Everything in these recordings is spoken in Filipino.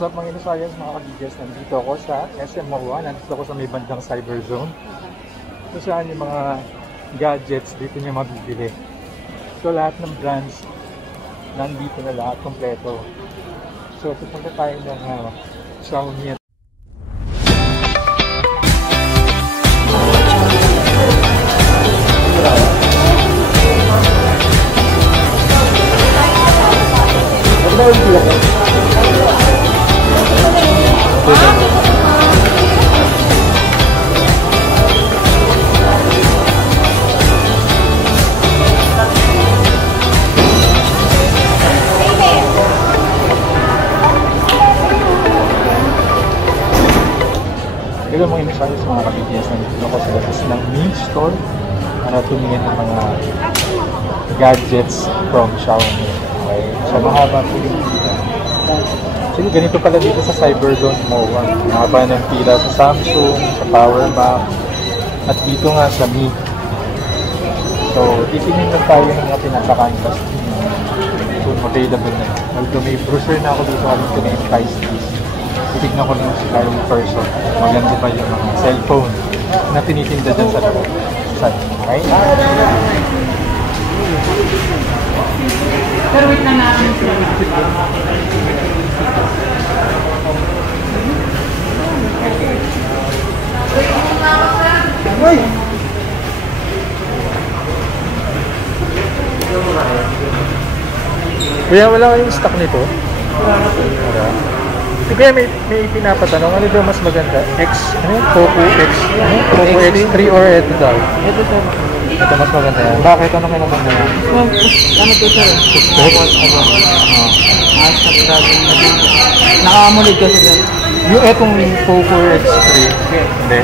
What's up mga Inoscience, mga kabigas? Nandito ako sa SM Mall 1. Nandito ako sa may bandang Cyber Zone. So saan yung mga gadgets dito niyo mabibili. So lahat ng brands nandito na lahat, kompleto. So pupunta tayo ng Xiaomi. Hello mga Inoscience, mga kabigas. Nandito ako sa labas ng main store para tumingin ng mga gadgets from Xiaomi. Okay? So mahaba po yung pila. Actually, ganito pala dito sa Cyber Zone Mall 1. Mahaba ng pila sa Samsung, sa Powerbank, at dito nga sa Mi. So, titingin lang tayo ng mga pinaka-canvas kung available na. Although may brochure na ako dito alam ko na yung price list. Titignan ko lang sila yung person. Maganda pa yung mga cellphone na tinitinda dyan sa loob. Okay? Pero wait na natin sila. Kuya, wala kayong stock nito? Wala. Kaya may pinapatanong, ano daw mas maganda? Poco X? Poco X3 or ito daw? Ito sir. Ito mas maganda yan. Bakit? Ano kaya maganda yan? Ano to sir? Naka-AMOLED kasi sir. Yung etong Poco X3? Hindi.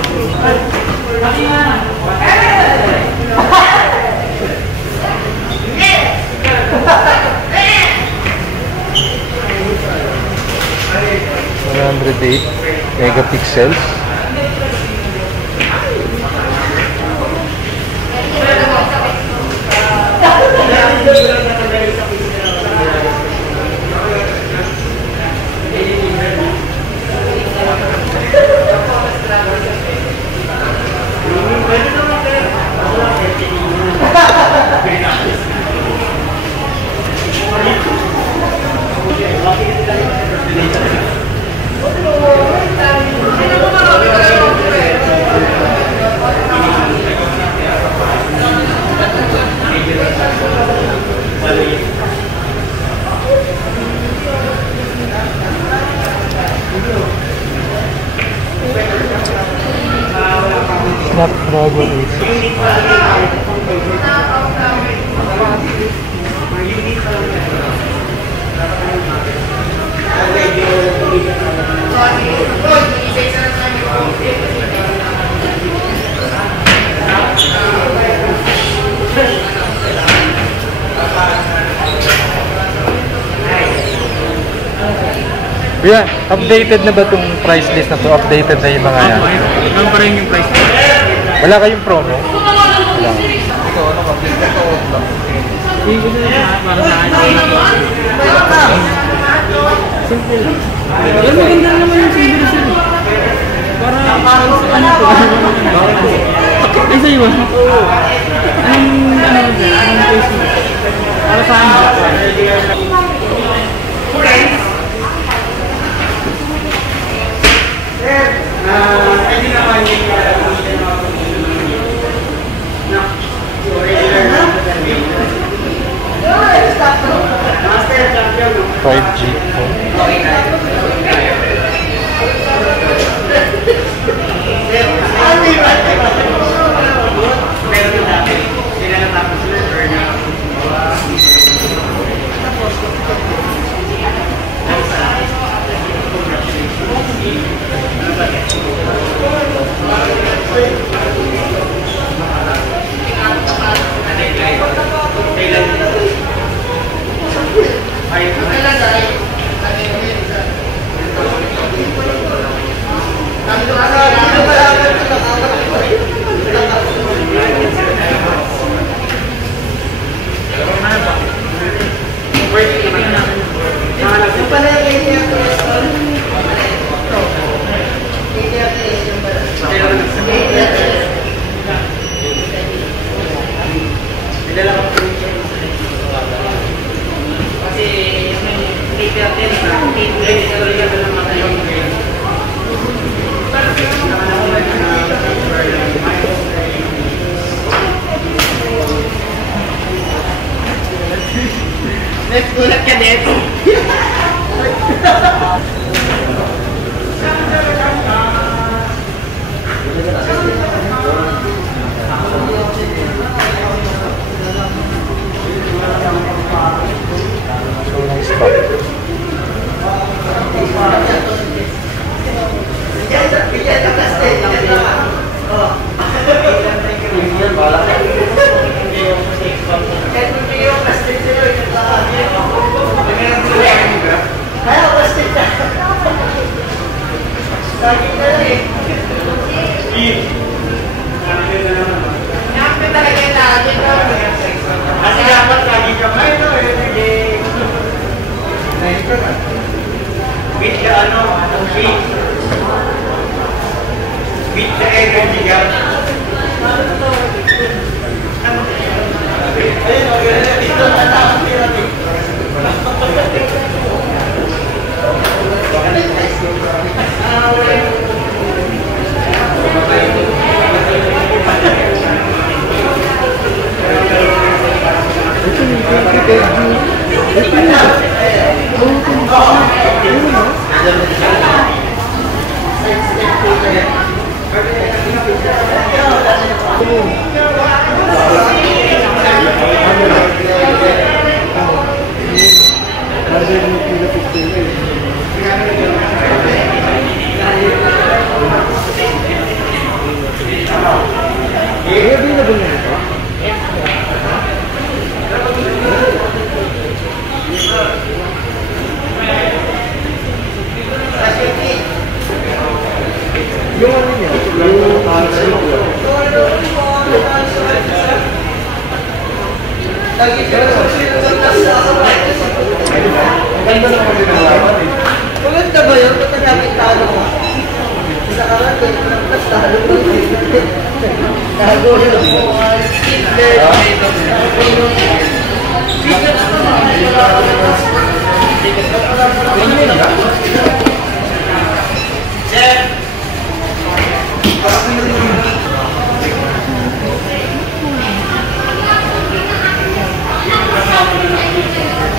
(108 megapixels). Snapdragon 86. Yeah, updated na ba itong price list na to? Updated na yung mga yan? Ano pa rin yung price? Wala kayong promo? Wala. Ito, ano ba? Ito para sa akin. Simple lang. Pero maganda naman yung simple sir. Para sa ano po? Ay sa'yo ba? Oo. Anong price mo? Para sa akin. Pwede naman yung 5G phone. Maganda ba yun? Ba't nagkakit talo mo? Sa karate, talo mo. Tago yun.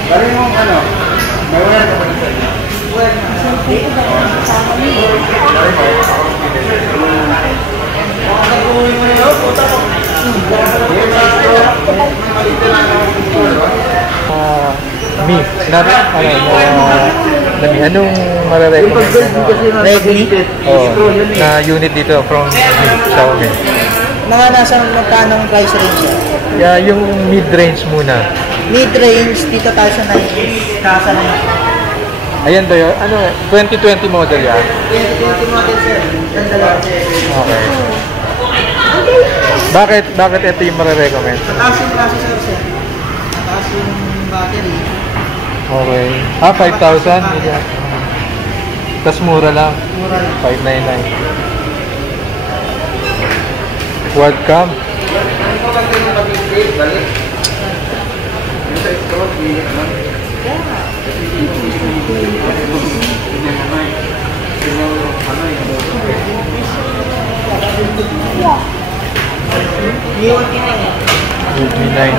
Bari mo ano? Mawala ka ba nito? Anong mare-recommend mo? Redmi? Na unit dito from Xiaomi. Mga nasa magkano ang price range yan? Yeah, yung mid-range muna. Mid-range, dito tayo sa 9. Kasa na yun. Ayan ba yun? Ano, 2020 model yan? 2020 model sir. Ganda lang. Okay. Bakit ito yung mare-recommend? Mataas yung processor sir. Mataas yung battery. Okay. 5,000? Yeah. Tapos mura lang. Mura lang. 599. Quad-cam. Redmi 9.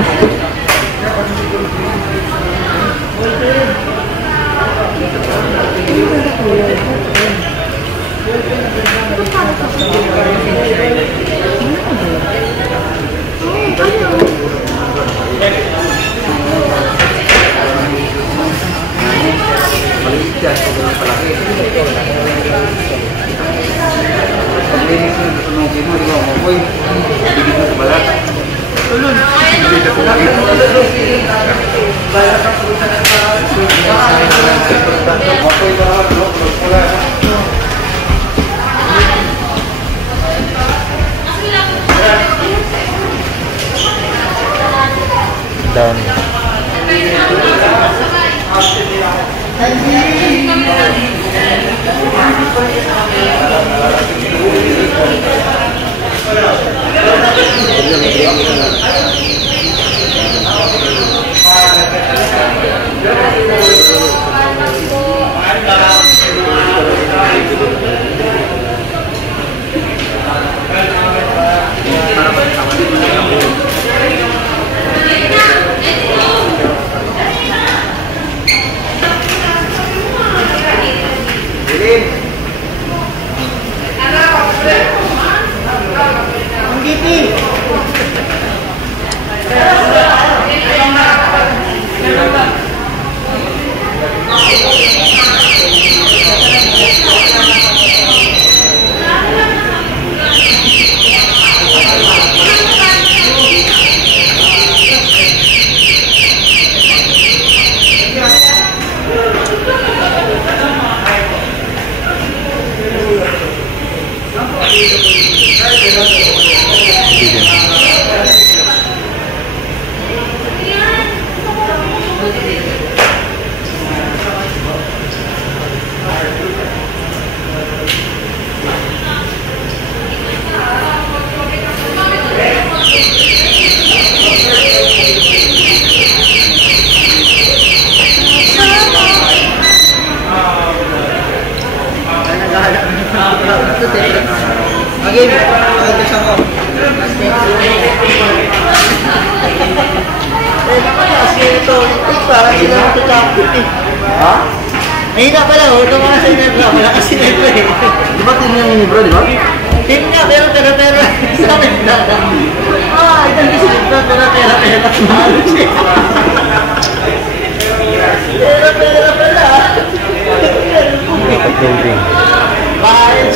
Dami. Ang giti! Okay, mag-alis ako. Kasi ito, parang sila nagtatapit eh. Ha? Mahina pala, ito mga sinebra, wala kasi sinebra eh. Di ba team yung Nibra, di ba? Team nga, pero sa akin na. Ito yung sinebra, pero. Pero pala. Pag-building. Bakit?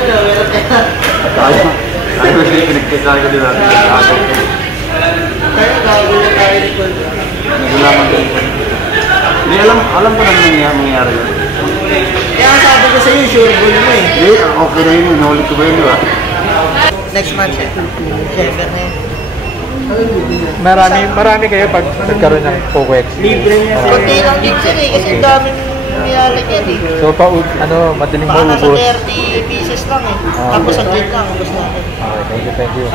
Ano, pero. Ayaw na siya pinagkita ko din natin. Kaya gagawin na tayo ni Kondo. Nagulaman din. Hindi, alam ko naman nangyayari yun. Kaya sabi ko sa'yo, sure ball mo eh. Hindi, okay na yun. Inulit ko ba yun, di ba? Next match eh. December na yun. Marami kayo pag nagkaroon ng Poco X. Libre niya sa... Kunti lang din sir eh, kasi ang daming niyalik yan eh. So, madaling Baka nasa maubos. 30 pieces lang eh. Tapos ang jet lang, ubos natin. Okay, thank you.